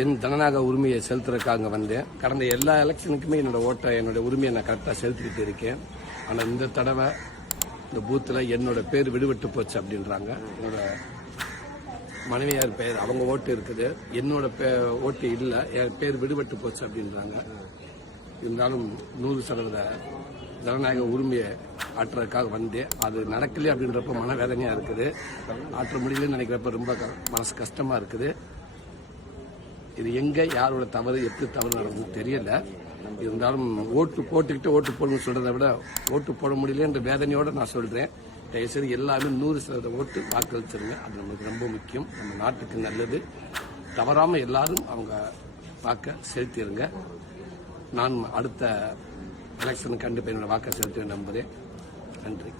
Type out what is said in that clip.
என் ஜனநாயக உரிமையை செலுத்துறதுக்காக வந்தேன். கடந்த எல்லா எலெக்ஷனுக்குமே என்னோட உரிமையை நான் கரெக்டாக செலுத்திக்கிட்டு இருக்கேன். ஆனால் இந்த தடவை இந்த பூத்தில் என்னோட பேர் விடுபட்டு போச்சு அப்படின்றாங்க. என்னோட மனைவியார் பெயர் அவங்க ஓட்டு இருக்குது, என்னோட ஓட்டு இல்லை, என் பேர் விடுபட்டு போச்சு அப்படின்றாங்க. இருந்தாலும் 100% ஜனநாயக உரிமையை ஆற்றுறதுக்காக வந்தேன். அது நடக்கல அப்படின்றப்ப மனவேதனையா இருக்குது. ஆற்ற முடியலன்னு நினைக்கிறப்ப ரொம்ப மனசு கஷ்டமா இருக்குது. இது எங்க யாரோட தவறு எப்படி தவறு நடந்தது தெரியல. இருந்தாலும் ஓட்டு போட்டுக்கிட்டு ஓட்டு போடணும்னு சொல்றதை விட ஓட்டு போட முடியலன்ற வேதனையோட நான் சொல்றேன். தயவுசெய்து எல்லாமே 100% ஓட்டு வாக்களிச்சிருங்க. அது நமக்கு ரொம்ப முக்கியம், நம்ம நாட்டுக்கு நல்லது. தவறாம எல்லாரும் அவங்க வாக்க செலுத்திடுங்க. நான் அடுத்த எலெக்ஷனுக்கு கண்டிப்பாக என்னோட வாக்கை செலுத்த நம்புகிறேன். நன்றி.